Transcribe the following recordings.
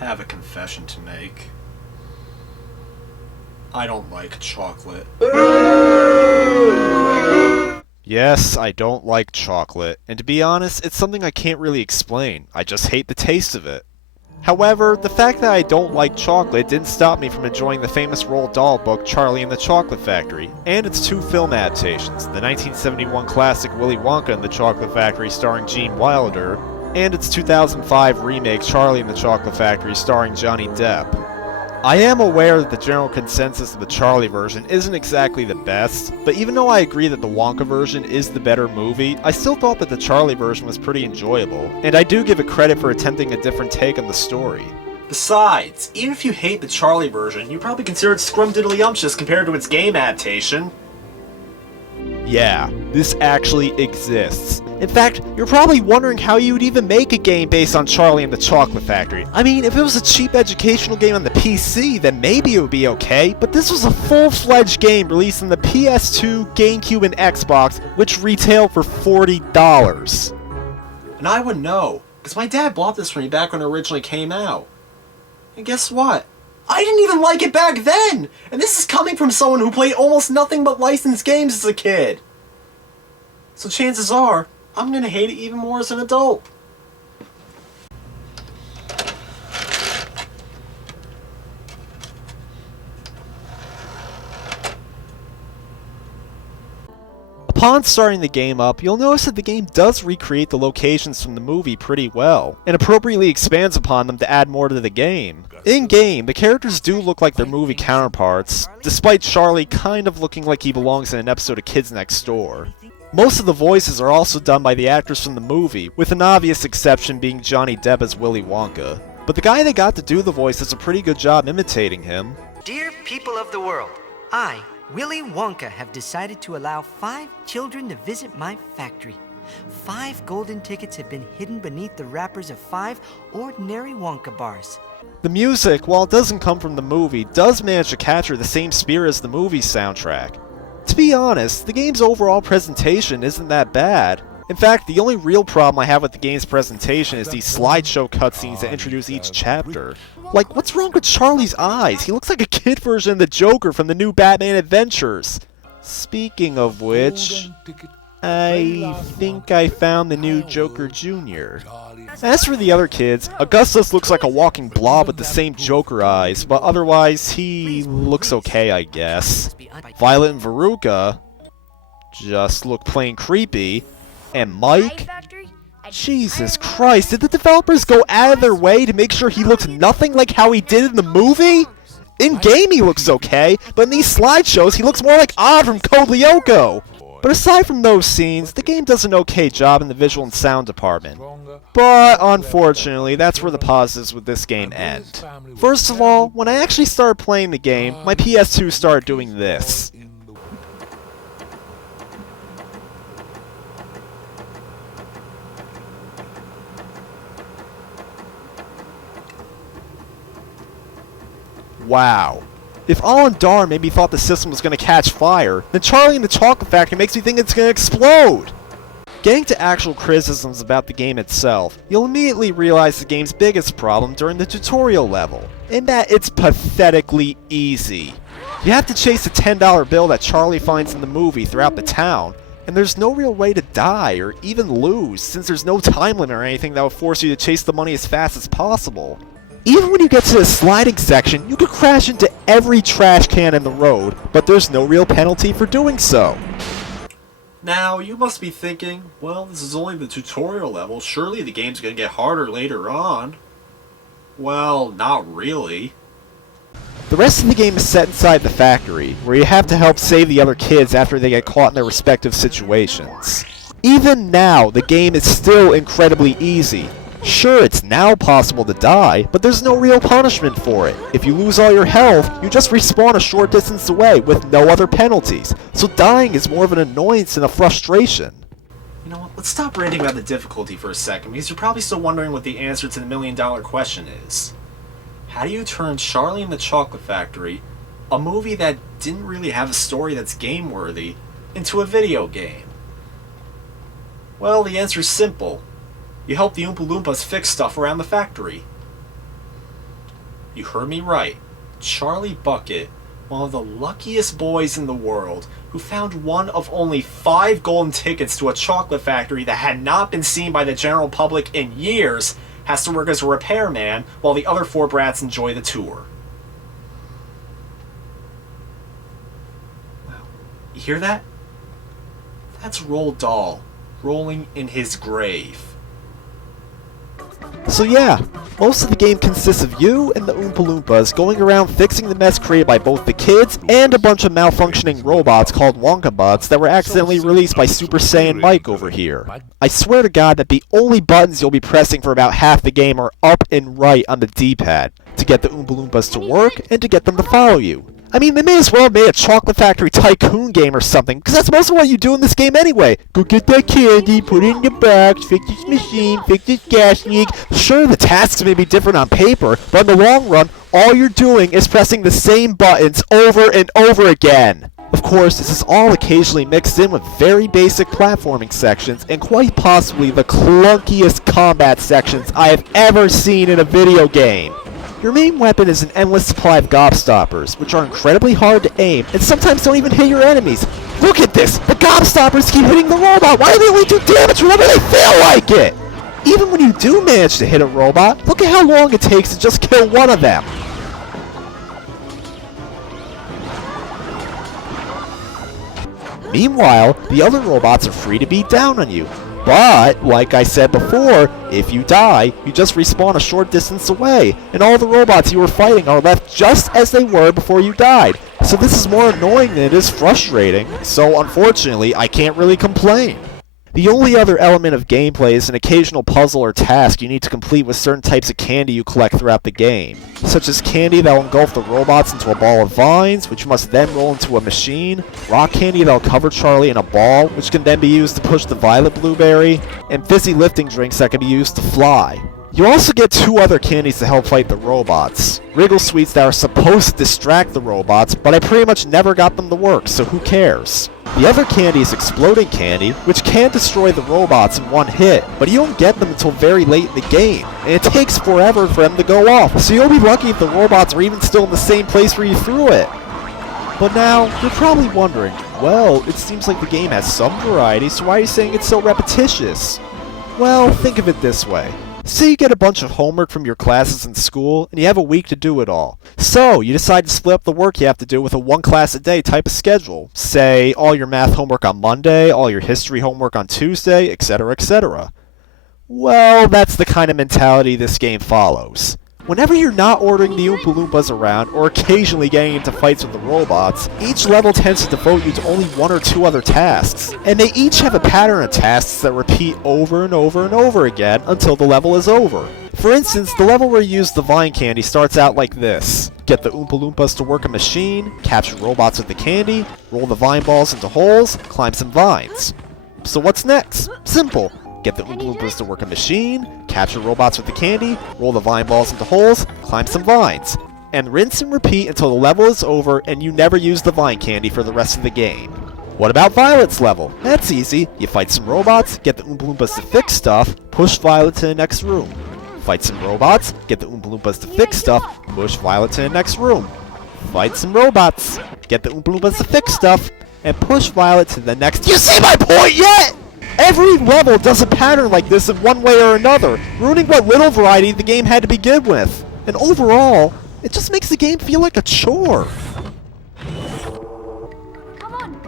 have a confession to make. I don't like chocolate. Yes, I don't like chocolate, and to be honest, it's something I can't really explain. I just hate the taste of it. However, the fact that I don't like chocolate didn't stop me from enjoying the famous Roald Dahl book Charlie and the Chocolate Factory, and its two film adaptations, the 1971 classic Willy Wonka and the Chocolate Factory starring Gene Wilder, and its 2005 remake Charlie and the Chocolate Factory starring Johnny Depp. I am aware that the general consensus of the Charlie version isn't exactly the best, but even though I agree that the Wonka version is the better movie, I still thought that the Charlie version was pretty enjoyable, and I do give it credit for attempting a different take on the story. Besides, even if you hate the Charlie version, you probably consider it scrumdiddlyumptious compared to its game adaptation. Yeah, this actually exists. In fact, you're probably wondering how you would even make a game based on Charlie and the Chocolate Factory. I mean, if it was a cheap educational game on the PC, then maybe it would be okay, but this was a full-fledged game released on the PS2, GameCube, and Xbox, which retailed for $40. And I would know, because my dad bought this for me back when it originally came out. And guess what? I didn't even like it back then! And this is coming from someone who played almost nothing but licensed games as a kid. So chances are, I'm gonna hate it even more as an adult. Upon starting the game up, you'll notice that the game does recreate the locations from the movie pretty well, and appropriately expands upon them to add more to the game. In-game, the characters do look like their movie counterparts, despite Charlie kind of looking like he belongs in an episode of Kids Next Door. Most of the voices are also done by the actors from the movie, with an obvious exception being Johnny Depp as Willy Wonka. But the guy that got to do the voice does a pretty good job imitating him. Dear people of the world, I, Willy Wonka, have decided to allow 5 children to visit my factory. 5 golden tickets have been hidden beneath the wrappers of 5 ordinary Wonka bars. The music, while it doesn't come from the movie, does manage to capture the same spirit as the movie's soundtrack. To be honest, the game's overall presentation isn't that bad. In fact, the only real problem I have with the game's presentation is these slideshow cutscenes that introduce each chapter. Like, what's wrong with Charlie's eyes? He looks like a kid version of the Joker from the new Batman Adventures. Speaking of which, I think I found the new Joker Jr. As for the other kids, Augustus looks like a walking blob with the same Joker eyes, but otherwise he looks okay, I guess. Violet and Veruca just look plain creepy. And Mike? Jesus Christ, did the developers go out of their way to make sure he looks nothing like how he did in the movie? In-game he looks okay, but in these slideshows he looks more like Odd from Code Lyoko. But aside from those scenes, the game does an okay job in the visual and sound department. But unfortunately, that's where the positives with this game end. First of all, when I actually started playing the game, my PS2 started doing this. Wow. If Alan Darr made me thought the system was going to catch fire, then Charlie and the Chocolate Factory makes me think it's going to explode! Getting to actual criticisms about the game itself, you'll immediately realize the game's biggest problem during the tutorial level, in that it's pathetically easy. You have to chase a $10 bill that Charlie finds in the movie throughout the town, and there's no real way to die or even lose, since there's no time limit or anything that will force you to chase the money as fast as possible. Even when you get to the sliding section, you could crash into every trash can in the road, but there's no real penalty for doing so. Now, you must be thinking, well, this is only the tutorial level, surely the game's gonna get harder later on. Well, not really. The rest of the game is set inside the factory, where you have to help save the other kids after they get caught in their respective situations. Even now, the game is still incredibly easy. Sure, it's now possible to die, but there's no real punishment for it. If you lose all your health, you just respawn a short distance away with no other penalties, so dying is more of an annoyance than a frustration. You know what, let's stop ranting about the difficulty for a second, because you're probably still wondering what the answer to the million-dollar question is. How do you turn Charlie and the Chocolate Factory, a movie that didn't really have a story that's game-worthy, into a video game? Well, the answer's simple. You help the Oompa Loompas fix stuff around the factory. You heard me right. Charlie Bucket, one of the luckiest boys in the world, who found one of only 5 golden tickets to a chocolate factory that had not been seen by the general public in years, has to work as a repairman while the other 4 brats enjoy the tour. Wow. You hear that? That's Roald Dahl, rolling in his grave. So yeah, most of the game consists of you and the Oompa Loompas going around fixing the mess created by both the kids and a bunch of malfunctioning robots called Wonka Bots that were accidentally released by Super Saiyan Mike over here. I swear to God that the only buttons you'll be pressing for about half the game are up and right on the D-pad, to get the Oompa Loompas to work and to get them to follow you. I mean, they may as well have made a Chocolate Factory Tycoon game or something, because that's most of what you do in this game anyway. Go get that candy, put it in your box, fix this machine, fix this gas leak. Sure, the tasks may be different on paper, but in the long run, all you're doing is pressing the same buttons over and over again. Of course, this is all occasionally mixed in with very basic platforming sections, and quite possibly the clunkiest combat sections I have ever seen in a video game. Your main weapon is an endless supply of gobstoppers, which are incredibly hard to aim, and sometimes don't even hit your enemies. Look at this! The gobstoppers keep hitting the robot! Why do they only do damage whenever they feel like it? Even when you do manage to hit a robot, look at how long it takes to just kill one of them. Meanwhile, the other robots are free to beat down on you. But, like I said before, if you die, you just respawn a short distance away, and all the robots you were fighting are left just as they were before you died. So this is more annoying than it is frustrating, so unfortunately, I can't really complain. The only other element of gameplay is an occasional puzzle or task you need to complete with certain types of candy you collect throughout the game, such as candy that will engulf the robots into a ball of vines, which you must then roll into a machine, rock candy that will cover Charlie in a ball, which can then be used to push the violet blueberry, and fizzy lifting drinks that can be used to fly. You also get 2 other candies to help fight the robots. Wriggle Sweets that are supposed to distract the robots, but I pretty much never got them to work, so who cares? The other candy is Exploding Candy, which can destroy the robots in one hit, but you don't get them until very late in the game, and it takes forever for them to go off, so you'll be lucky if the robots are even still in the same place where you threw it. But now, you're probably wondering, well, it seems like the game has some variety, so why are you saying it's so repetitious? Well, think of it this way. Say you get a bunch of homework from your classes in school, and you have a week to do it all. So, you decide to split up the work you have to do with a 1 class a day type of schedule. Say, all your math homework on Monday, all your history homework on Tuesday, etc., etc. Well, that's the kind of mentality this game follows. Whenever you're not ordering the Oompa Loompas around, or occasionally getting into fights with the robots, each level tends to devote you to only 1 or 2 other tasks, and they each have a pattern of tasks that repeat over and over and over again until the level is over. For instance, the level where you use the vine candy starts out like this. Get the Oompa Loompas to work a machine, capture robots with the candy, roll the vine balls into holes, climb some vines. So what's next? Simple. Get the Oompa Loompas to work a machine, capture robots with the candy, roll the vine balls into holes, climb some vines. And rinse and repeat until the level is over and you never use the vine candy for the rest of the game. What about Violet's level? That's easy. You fight some robots, get the Oompa Loompas to fix stuff, push Violet to the next room. Fight some robots, get the Oompa Loompas to fix stuff, push Violet to the next room. Fight some robots, get the Oompa Loompas to fix stuff, and push Violet to the next... You see my point yet?! Every level does a pattern like this in one way or another, ruining what little variety the game had to begin with. And overall, it just makes the game feel like a chore. Come on.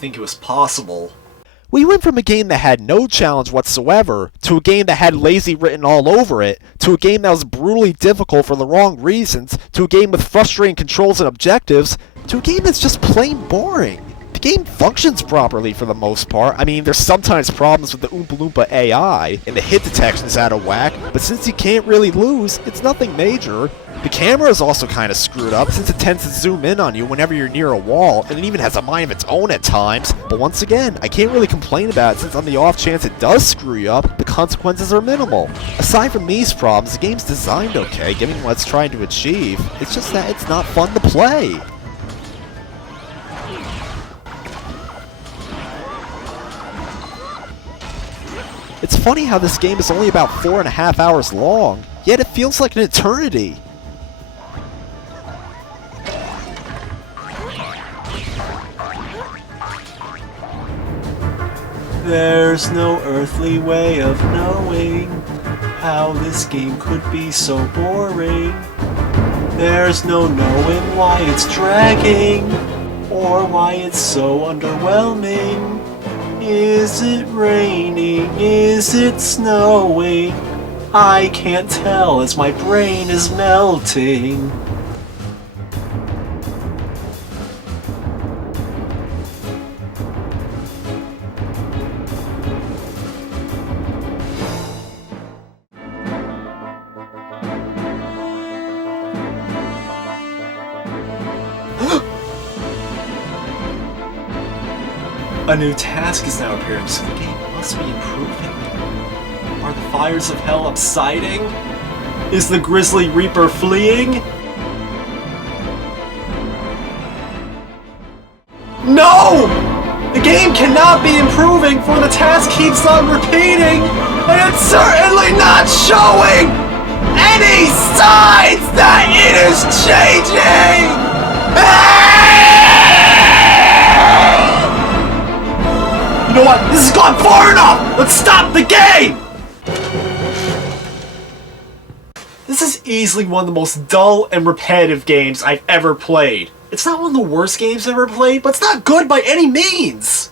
think it was possible. We went from a game that had no challenge whatsoever, to a game that had lazy written all over it, to a game that was brutally difficult for the wrong reasons, to a game with frustrating controls and objectives, to a game that's just plain boring. The game functions properly for the most part. I mean, there's sometimes problems with the Oompa Loompa AI, and the hit detection is out of whack, but since you can't really lose, it's nothing major. The camera is also kind of screwed up, since it tends to zoom in on you whenever you're near a wall, and it even has a mind of its own at times. But once again, I can't really complain about it, since on the off chance it does screw you up, the consequences are minimal. Aside from these problems, the game's designed okay, given what it's trying to achieve. It's just that it's not fun to play. It's funny how this game is only about 4.5 hours long, yet it feels like an eternity. There's no earthly way of knowing how this game could be so boring. There's no knowing why it's dragging, or why it's so underwhelming. Is it raining? Is it snowing? I can't tell as my brain is melting. A new task is now appearing, so the game must be improving. Are the fires of hell subsiding? Is the Grizzly Reaper fleeing? No! The game cannot be improving, for the task keeps on repeating, and it's certainly not showing any signs that it is changing! You know what? This has gone far enough! Let's stop the game! This is easily one of the most dull and repetitive games I've ever played. It's not one of the worst games I've ever played, but it's not good by any means!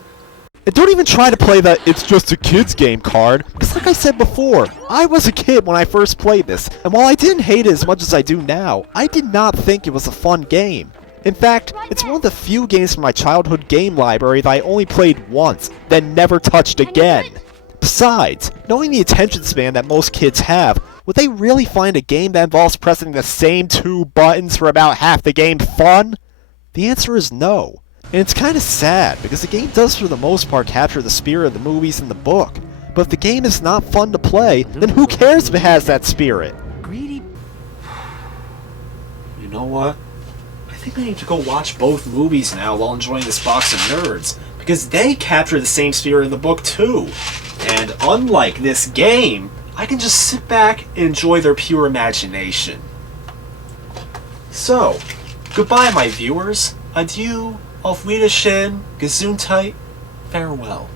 And don't even try to play the "it's just a kid's game" card, because like I said before, I was a kid when I first played this, and while I didn't hate it as much as I do now, I did not think it was a fun game. In fact, it's one of the few games from my childhood game library that I only played once, then never touched again. Besides, knowing the attention span that most kids have, would they really find a game that involves pressing the same 2 buttons for about half the game fun? The answer is no. And it's kinda sad, because the game does for the most part capture the spirit of the movies and the book. But if the game is not fun to play, then who cares if it has that spirit? Greedy. You know what? I think I need to go watch both movies now while enjoying this box of nerds, because they capture the same spirit in the book too. And unlike this game, I can just sit back and enjoy their pure imagination. So, goodbye my viewers, adieu, auf Wiedersehen, Gesundheit, farewell.